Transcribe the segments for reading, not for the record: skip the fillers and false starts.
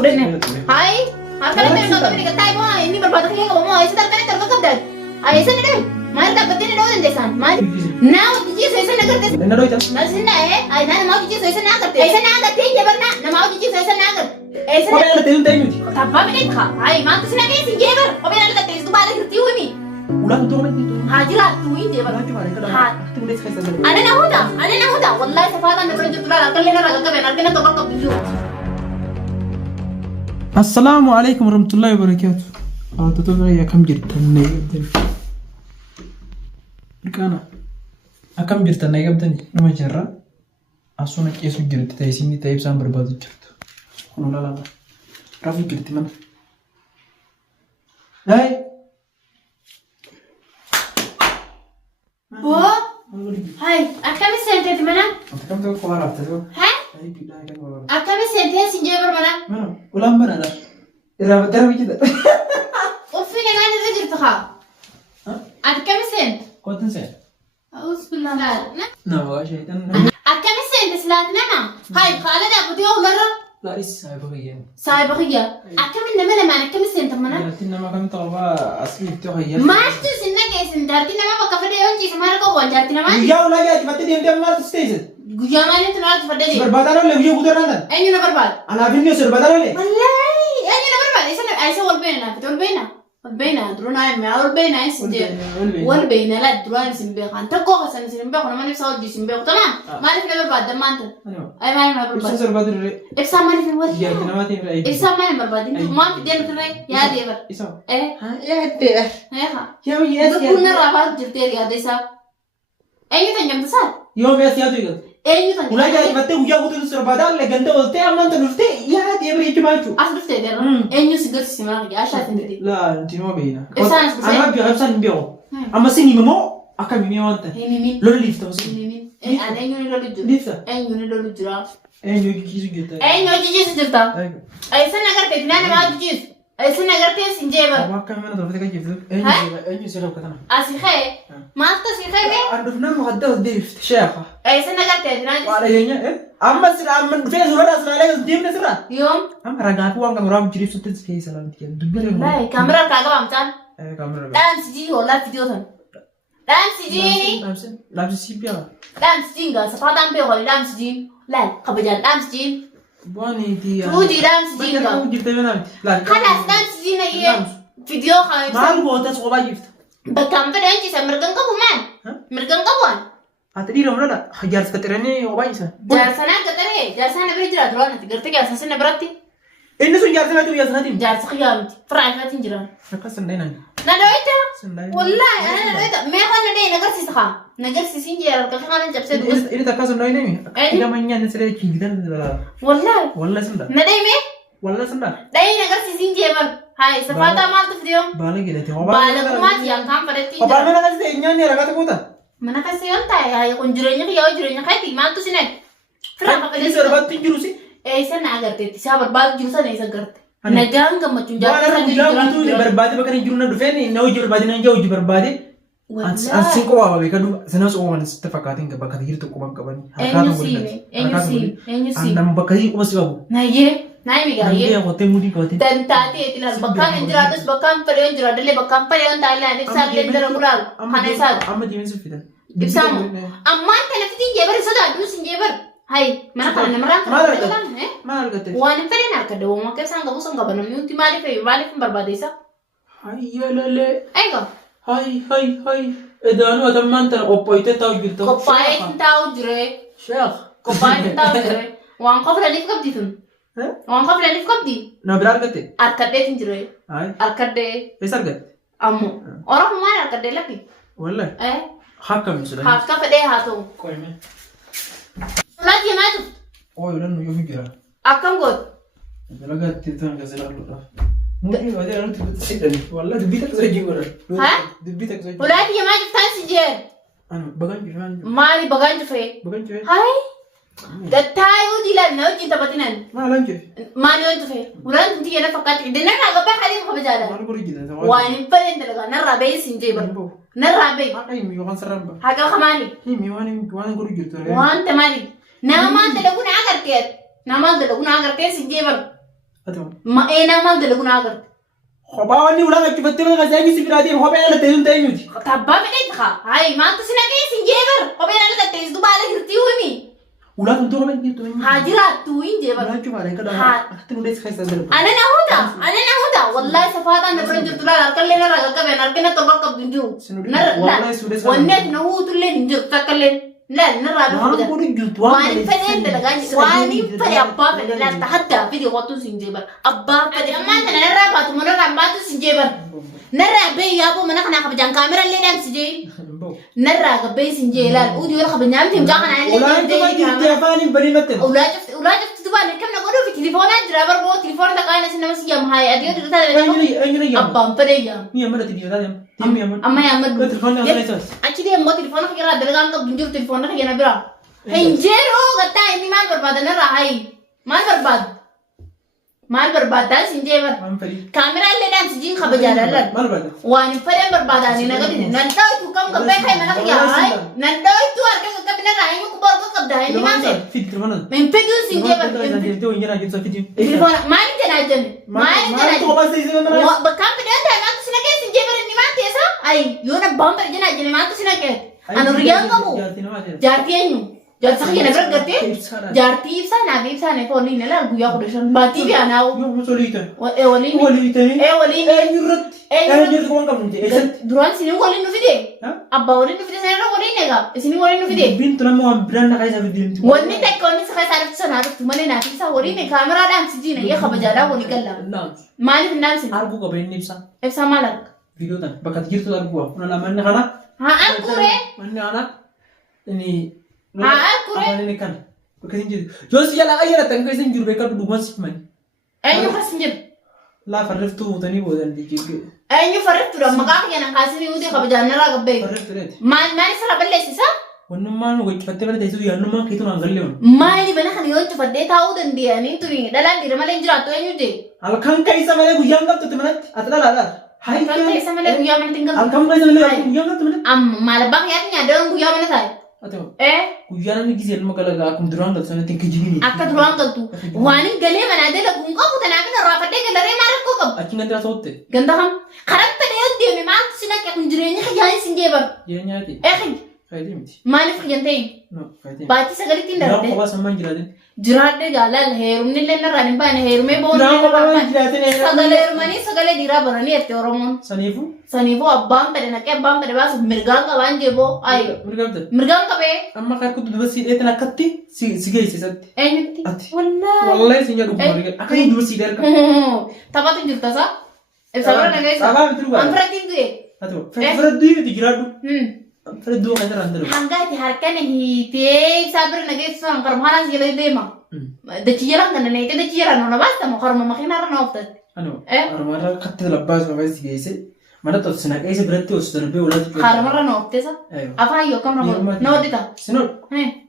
fudhanne. Hai, harka lafa nama qabni gataa immoo inni barbaada kiyya qabu moo eessa tarkaanii tarka qabdan? Eessa ni dhabe? Maal dhaabbattee ni dhawuu dandeessan? Maal? Naa hojii ciisu eessa na agartee? Inna doita. Na sinna naa nama hojii ciisu eessa na agartee? Eessa na agartee jebarna nama hojii ciisu eessa na agartee? Eessa na? Kophee alatti hin ta'in nuti. Tabbaa midhaan kaa. Hai, maaltu sinna keessi jebar? Kopheen alatti ta'e istu baala hirtii himi. Ulaan tuuma ni. Haa jiraattu hin jebar. Haa. Ana na huda. Wallahi safaadhaan na bira jirtu laala akkallee narraa qaqqabeen argina tokko qabdu jiru. Assalamu alaikum warahmatullahi wabarakatuh. Wantoota ya kam jirtan ne gabdani. Birqaana akkam jirtan ne gabdani nama jirra. Asuna qeesu jirti ta'e isin ta'e ibsaan barbaadu jirtu. Kun laalama. Rafu jirti mana. Hai. Bo? Hai, akkami seenteeti mana? Akkam ta'u qofa raafte ta'u. Hai? Hai bidhaa kan wala. Akkami seentee sin jebar mana? Mana ulaan mana dha. Irraa darbi jida. Uffina naan irra jirtu haa? Akkami seente? Kootin se. A'uus billah. Nama waa shaytan. Akkami seente silaat nama? Hai, haala dhaabbatee oolarra? La is saayiba kiyyan. Saayiba kiyya. Akkami nama lamaan akkami seenta mana? Yaatin nama kam ta'u ba asli itti hayyan. Maaltu sinna keessin jaartii nama bakka fedhee yoo ciise maal qabu jaartii namaa? Guyyaa ulaa yaati fatte deemtee maaltu steeyse. Guyyaa maalitti naaltu fedhee deemu? Barbaadan olle guyyaa guutuu irraan. Eenyu na barbaada? Alaafin yoo sirbatan olle. Wallahi eenyu na barbaada? Isa wal beena naafite wal beena. Wal beena duraan ayi wal beena isin jee. Wal beena la duraan isin beekan. Tokko hasan isin beekan maaliif saa hojii isin beeku tamaan? Maaliif na barbaada maanta? Ayi maaliif na barbaada? Ibsa sirbatu dirree. Ibsa maaliif wal? Yaati namaati irraa eegi. Ibsa maaliif barbaadin? Maaf deemu turre yaadee bar. Isa. Yaadee. Ha. Yoo yes Kun na raafaa jirtee yaadee isaa. Eenyu tan jamtu saa? yoo yes yaatu eegatu. Eenyu tan? Ulaa yaati fatte guyyaa guutuu sirbatan olle ganda oltee ammaan tan dhuftee yaati eebira jechuun jechuudha. As dhuftee deera. Eenyu si garsiisi mana kiyya ashaa sin dide. La ntinoo beena. Ibsaan as dhufee? Amma biyo ibsaan hin beeku. Amma sin himamoo akka mimee waan ta'e. Himimin. Lola liifta osoo. Himimin. Ani eenyu ni lolu jira? Liifta. Eenyu ni lolu jira? Eenyu kiisu jirta. Eenyu hojii jiisu jirta? Eessan agartee finaan nama hojii jiisu? Eessan agartee sin jeeba? Amma akka mana tolfate kan jirtu. Eenyu si rakkatana. Asi kee? Maaltu si kee mee? Andufnaan muqaddaa ol deebifte sheekha. Eessan agartee finaan jiisu? Waala keenya amma sira amma dhufee suuraa asirraa deemne sirraa. Yoom? Amma ragaa fi waan kan waraabuu jireef sutti keessa laamti kennu dubbate. Lai kaamera harkaa qabaamtaan? Kaamera. Dhaamsi jii hollaa fidiyoo tan. Dhaamsi jiini? Laamsi siipiyaa. Dhaamsi jiin gaa safaataan bee holle dhaamsi jiin. Lai kabajaan dhaamsi jiin. Bu'aan itti. Tuutii dhaamsi jiin gaa. Bakka jirte benaamti. Kanaas dhaamsi jiin ayyee. Fidiyoo kaa ibsa. Maal gootas qophaa jirta. Bakkaan fedhan ciisa mirgan qabu maan? Mirgan qabu waan? Ati dhiira mul'ata jaarsa qaxiranii qophaa jirta. Jaarsanaan qaxaree jaarsaa na bira jiraatu waan ati gartee jaarsaa sin na biratti. Inni sun jaarsa natti jaarsa natti. Jaarsa xiyyaa miti firaan isaatiin jiraan. Akkas hin dhayinan. Na dho'ita? Sindaayi. Wallahi ana na dho'ita mee kan na dhee nagarsiisa kaa. Nagarsiisiin jee harka kanan cabsee du'us. Inni takka sun dhayinami. Ila manyaan siree kiigitan balaa. Wallahi. Wallahi sinda. Na dhee mee? Wallahi sinda. Dhee nagarsiisiin jee bar. Hai safaataa maaltu fidiyoo? Baala gidate. Baala kumaati yaakaan fadhattiin jira. Obaan mana kasi nyaanni ragata kuuta. Mana kasi yoon taa'e haa kun jireenya kiyyaa jireenya kaati maaltu sinee? Firaan bakka Inni sorbatti hin jiru si. Eessa na agarteetti isaa barbaadu jiru sana eessa agarte? Nagaan gammachuun Waan irra guyyaa guutuu barbaade bakka hin jiru na dhufeen na hojii barbaade na hojii barbaade. Ansin qophaa beekadu sanas ooman sitti fakkaatiin bakka jirtu quban qabanii. Eenyu siime? Eenyu siime? Nama bakka hin quba si qabu. Nayyee. Nayi migaayee. Namni qottee mudii qottee. Tantaatee itti bakkaan hin jiraatus bakkaan fedhee hin jiraadallee bakkaan fedhee hin taa'illee ibsaallee dara gulaalu kana isaati. Amma deemsi fidan. Ibsaamu. Ammaan kana fitiin jeebar sodaaduu sin jeebar. Hai mana kana namarraa kan fedhan. Maal argatte? Waan hin fedhan harka dawoo makka isaan qabu sun qaba namni hundi maaliif hin barbaadeessa? Hayya lalee. Eega. Hai. Edaanuu atammaan tana qophoytee taa'u jirtu. Qophaa'ee hin taa'u jiree. Sheekh. Qophaa'ee hin taa'u jiree. Waan qoflaniif qabdi tun. Waan qoflaniif qabdi. Na bira argatte? Harkadhee hin jiree. Harkadhee. Eessa argatte? Ammoo. Oromoo harkadhee lakki. Wallahi. Hakkam sudan. Hakka fedhee haa ta'u. Qoyme. Laati himaa jirtu. Lan yoo jira. Akkam gootu. Dalagaatti tan gazelaaludha. Mudii wadee alutti sidani. Wallahi dubbii takka sojii godhan. Haa? Dubbii takka sojii. Laati himaa jirtaan si jeen. Bagaan jifaan. Maali bagaan jifee? Bagaan jifee. Hai. Dattaayuu diilan na wajjin taphatinan. Maalaan jifee. Maali waan jifee? Ulaan tunti yana fakkaatti qidde narraa gabbaa haliin kabajaadha. Maal godhu jita? Waan hin fedhen dalagaa narraa bahee sin jee bara. Narraa bahee. Akka himi yookaan sararaan ba'a. Haqa kamaali? Himi waan godhu jirtu. Wanta maali? Namaan dalaguun agartee. Namaan dalaguun agartee sin jee bara. Ma eenaa maal dalagu naa agarta. Kophaa wanni ulaan achuufattee mana kasaa si biraatee kophee ala ta'ee sun ta'ee miti. Tabbaa fedheetti haa. Hayi maaltu si naqee si jeebar. Kopheen ala tatteessitu baala hirtii himi. Ulaan tumtuu kopheen jirtu. Haa jiraattu hin jeebar. Ulaachuu maal akka dhaa akka nudees keessa darbu. Ana na huda. Wallahi safaataan na bira jirtu laala harkallee narraa qaqqabeen harkina tokko qabdu hin jiru. Wanni ati na huutullee hin jiru takkallee. Laal narraa dhufu jira. Waan fedheen dalagaa jiru. Waan fedhe abbaa fedhe laata haddaa fidee qotuun si hin jeebar. Abbaa fedhe ammaan tana narraa baatu manarraa baatu si hin jeebar. Narraa bee yaaboo mana kanaa kabajaan kaameraallee dhaamsi jee. Narraa gabbee si hin jee laal udii wal kabajaan miti mucaa kanaa illee. Ulaan tuma jirti afaan hin bari matte. Ulaa cufti dubaan kamna godhuu fi tilifoonaa jira barboo tilifoona takkaa inni nama si yaam haaya adii oduu taate. Abbaan fedhe yaam. Mi'a mala tilifoonaa yaam. Amma yaammadhu. Achi deemoo tilifoona kiyyaraa dalagaan qabdu hin jiru tilifoona kiyyana biraa. Hinjeeroo gattaa inni maal barbaada narraa hayi. Maal barbaadu? Maal barbaaddaa si hin jeebar? Kaameraa illee dhaamsi jiin kabajaadhaan. Waan hin fedhan barbaadaan hin agarre. Nan dhooytu kam gabbee ka'e mana kiyyaa hayi. Nan dhooytu harka qaqqabi narraa hin kubba harka qabdaa inni maal ta'e? Min fiduu si hin jeebar. Maal hin jedhaa jenne? Maal hin jedhaa jenne? Bakkaan fidhan ta'e maaltu si naqee si hin jeebar inni maal ta'e isaa? Ayi yoo na bahan bara jenaa jenne maaltu si naqee? Anu riyaa qabu. Jaartii eenyu? Jaartii kiyya na bira gartee? Jaartii ibsaa naaf ibsaa na foon inni laal guyyaa 15 baatii fi anaawu. Waliin. Duraan isin waliin nu fide? Abbaa waliin nu fide sanarra waliin egaa? Isin waliin nu fide? Bintu nama waan biraan naqaa isaa fiddeemti. Wanni takka wanni sakaa isaa dhuftu sanaa dhuftu malee naaf ibsaa waliin kaameraadhaan si jiina yaa kabajaadhaan walii gallaa. Maaliif hin dhaamsin? Arguu qaba inni ibsaa. Ibsaa maal arga? Viidiyoodhaan bakka jirtu arguu kuna lamanni kana. Haa arguree? Manni kana inni. Haa arguree? Afaan inni kana. Bakka hin jiru. Yoo si jala ayyaratan keessa hin jiru beekaa dhugumaan siif mani. Eenyu kas hin jiru? Laa farriftuu fuutanii boodan jijjiirge. Eenyu farriftuudha maqaa kiyyanan kaasanii uutee kabajaan narraa gabbee. Farriftuudheeti. Maal isa balleessisaa? Wannummaan wajjifattee mana teessuu yaannummaan keetu naan gallee waan. Maali mana kana yoo cufadhee taa'uu danda'anii tuni dhalaan dhiira malee hin jiraattu eenyu jee? Halkan keessa malee guyyaan galtutti manatti ati dhalaadhaa. Halkan keessa malee guyyaa manatti hin galtu. Halkan keessa malee guyyaan galtu manatti. Amma maal abbaa kiyyaatti nyaaddoon guyyaa mana taa'e? Guyyaan inni gisee ilma galagaa akkuma duraan galtu sanatti hin kijibini. Akka duraan galtu waan hin galee manaa dalagu hin qabu tanaaf hin raafadhee galaree maal rakkoo qabu? Achi ganda sootte. Ganda kam? Karatti ta'ee deeme maaltu si naqe kun jireenya kiyyaanii sin jeebar. Jireenyaati. Faayidee miti. Maaliif kiyyan ta'e? Baatii sagalitti hin darbe. Duraan kophaa sammaan jiraatin. Jiraadde jaalala heerumni illee narraan hin baane heerumee boona. Duraan kophaa jiraatin. Sagalee heerumanii sagalee dhiiraa baranii jettee Oromoon. Saniifuu? Saniifuu abbaan fedhe naqee abbaan fedhe baasuuf mirgaan qabaan jeeboo. Mirgaan qabee. Amma kaakkutu duba si dheetan akkatti si geessisatti. Eenyutti? Ati. Wallahi si nyaadhu kumari akkatti duba si dheerka. Taphatu jirta saa? Ibsa bira nageessa. Sabaa miti dhugaa. An firatiin du'e. Ati firatii miti jiraadhu. Firaduu kan irraan darbu. Hangaati harkana hiitee ibsaa bira nageessu an karmaanaa si jala deema. Dachi jalan kan nane dachi jalan nona basta mo karma makina ra noftat. Ano. Karma katte labbas ma basi geesse. Mana to sina geesse biratti os darbe ulati. Karma ra noftesa. Afa yo kamra no dita. Sino.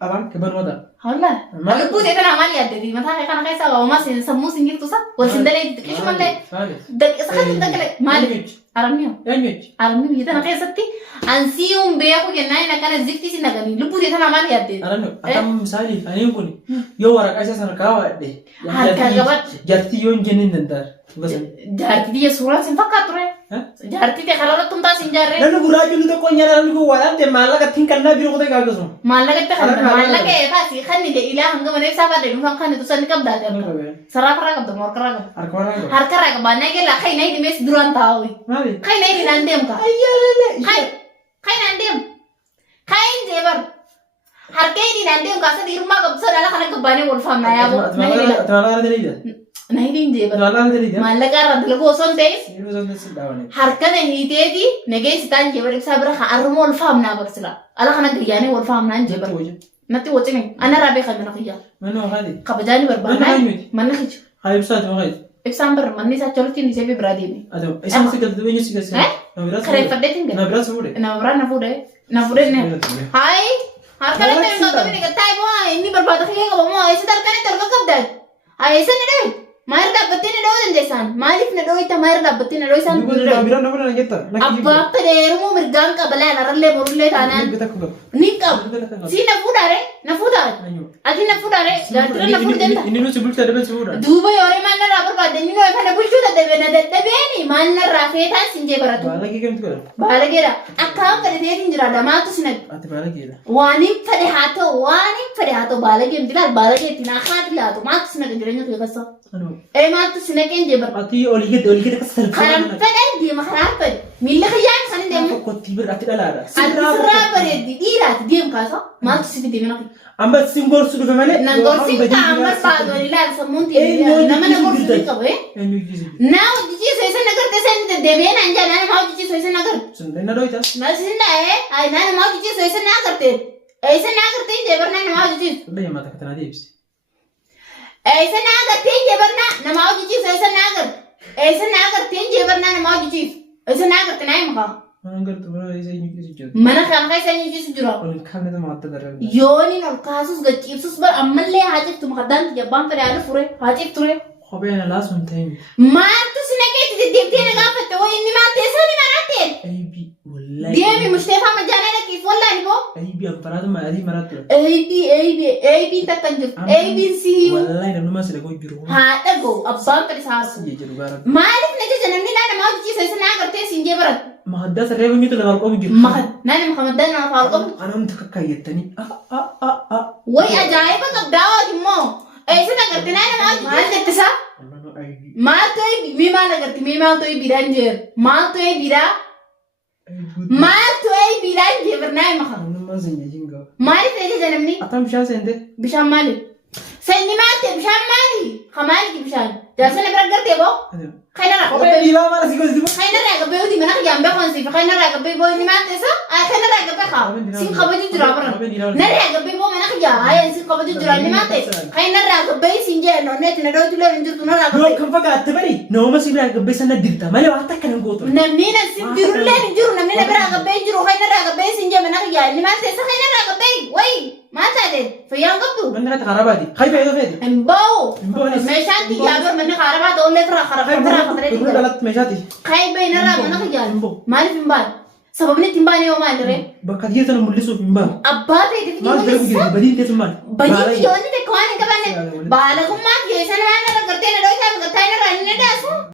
Aban ke barwada. Halla. Alu pute tana mali adde di mata kana kaisa wa ma sin sammu sin girtu sa. Wal sin dale kish malle. Dak sakhat dakale mali. Aramniyo. Aramniyo yitana kaisatti. Ansium beeku kennaa ina kana zikti si nagani lubbuute tana mali adde. Aramniyo. Akam misali ani kun yo waraqaa isa sana kaawwadhe. Harka gabat. Jarti yoon jennin danda'ar. Jarti dia suuraan sin fakkaatu re. Jarti te karara tumtaa sin jarre. Namni gurraachuun tokko nyaara namni kun waadaan ta'e maallaqa ittiin kannaa biroo kutee gaagasuun. Maallaqa itti kannaa maallaqa eefaasi kanni de ilaa hanga malee isaa fadde dhufan kanni tusan qabdaa ta'e. Saraafarraa qabda morkarraa qabda. Harkarraa qabda naa gela kai naa hidimees duraan taa'u. Kai naa hidinaan deemka. Kai naan deem. Kai hin jeebar. Harka hidinaan deem kaasa dhiirummaa qabdu sodaala kana gabbaanee wal faamnaa yaaboo. Na hidin jeebar. Maallaqa irraa dalaguu osoo hin ta'in. Harkana hiiteeti nageessitaan jeebar ibsaa bira haa arrumoo wal faamnaa barsila. Ala kana gayyaanee wal faamnaan jeebar. Natti wacine ana raabee kan mana kiyyaa. Mana waqaati. Kabajaani barbaadnaa. Mana kiyya. Haa ibsaati waqaati. Ibsaan bar manni isaa cholutti ni seefi biraa deeme. Adoo isaan si galtu beenyu si galtu. Kareeffadheetiin gala. Na biraa si fuudhe. Na biraa na fuudhe. Na fuudhe ne. Hayi. Harkana ta'e yoo ta'u ni gataa immoo inni barbaada kiyyaa qabamoo eessa harkana ta'e arga qabdaa. Hayi eessa ni dhabe. Maal dhaabbattee ni dhawuu lesan. Malif na doi tamar dabbatti na doi san. Bira na bira ngetta. Abba pereerumu mirgaan qabala narallee borullee taanaan. Ni qabu. Si na fuudhare na fuudhare. Ati na fuudhare gaatira na fuudhenta. Inni nu si bulcha dabe si fuudha. Duuba yoore maal narraa barbaadde inni yoo kana bulchuu dadhabe na dadhabeeni maal narraa feetaan sinjee baratu. Baalagee kamtu godha. Baalageedha. Akkaan fedhateetiin jira damaatu sinatti. Ati baalageedha. Waanin fedhe haa ta'u baalagee miti laal baalagee itti naa haati laatu maatu sinatti jireenya kee keessa. Maatu sinaqeen jee barbaadu. Ati olii kasal. Karam fedhan deema karaa fedhe. Miilla kiyyaan kan hin deemu. Kotti bir ati dhalaadha. Ati sirraa bareeddi dhiiraati deemu kaasa maatu sitti deemina. Amma sin gorsu dhufe malee. Nan gorsiin ta'an barbaadu ilaal sammuun ta'e nama na gorsu ni qabu. Naa hojjechiisu isa nagartee sani deddeebi'ee naan jaa naa nama hojjechiisu isa nagarte. Sun na dhoyta. Na sindaa'ee naa nama hojjechiisu isa nagarte. Isa nagarte hin jeebar naa nama hojjechiisu. Baya mata katana deebisi. Isa nagarte hin jeebar naa nama hojjechiisu isa nagarte. Isa nagarte hin jeebar naa nama hojjechiisu. Isa nagarte naa himu kaa. Mana gartu mana isa inni keessa jira. Mana kan keessa inni jiru jira. Olin kaamne ta maatta darbe. Yooni ol kaasus gachiibsus bar ammallee haa jirtu makaddaan jabbaan fedhe haala fure haa jirture. Kopheen alaa sun ta'e. Maaltu sinaqeetti deddeebitee na gaafatte wayii inni maal teessoo ni maraatteen. Aybi wallahi. Deemi Mustafaa Majaanaa dhaqiif wallahi boo. Aybi abbaraatu maatii maraatu. Aybiin takka hin jirtu. Aybiin sii. Wallahi namuma sila koo jiru. Haa dhagoo abbaan fedhe saasu. Maaliif na jecha namni naa nama hojjechiisa isa naa agartee siin jee baratu. Mahaddaa saree bamiitu lafa qabu jiru. Nani Muhammadan nama faal qabu. Anam takka kayyattanii. Way ajaa'iba qabdaawati immoo. Eessa agartee naa nama hojjechiisa. Maal jettisaa? Maaltu aybi? Mee maal agartee? Mee maaltu aybiidhaan jeera? Maaltu aybiidhaa? Maaltu aybiidhaan jeera naa hima kan? Maaliif na jecha namni? Atam bishaan seente. Bishaan maali? Sanyi maal ta'e bishaan maali? Kamaali bishaan? Jaarsana bira gartee boo? Kainara. Kophee dhiiraa maal asii gosti? Kainara gabbee uti mana kiyaan beekuun siifi kainara gabbee boo inni maal ta'e saa? Kainara gabbee kaa. Siin kabaju jira bara. Nara gabbee boo mana kiyaan ayeen siin kabaju jira inni maal ta'e? Kainara gabbee siin jee noonneetti na dhootu leen jirtu nara gabbee. Kan fakkaate bari nooma si bira gabbee sana dirta malee waan takka nan gootu. Namni na si biru leen jiru namni na bira gabbee jiru kainara gabbee siin jee mana kiyaan inni maal ta'e saa kainara gabbee wayi. Maal taate fayyaan qabdu? Manni kana karabaati. Kai fayyadoo feeti. Mboo. Meeshaan xiyyaabee manni karabaa ta'uu illee fira karabaa dalat meeshaati. Kai bainarraa mana kiyaan. Maaliif hin baane? Sababni ittiin baane yoo maaliree? Bakka dhiyeessan mul'isuuf hin baane. Abbaa ta'eef hin Maal dalagu jiru? Badii keessan maal? Badii ijoollee tokko waan hin qabanne. Baalagummaa keessan waan irra gartee na dhootaa gartaa irraa inni dhaasu.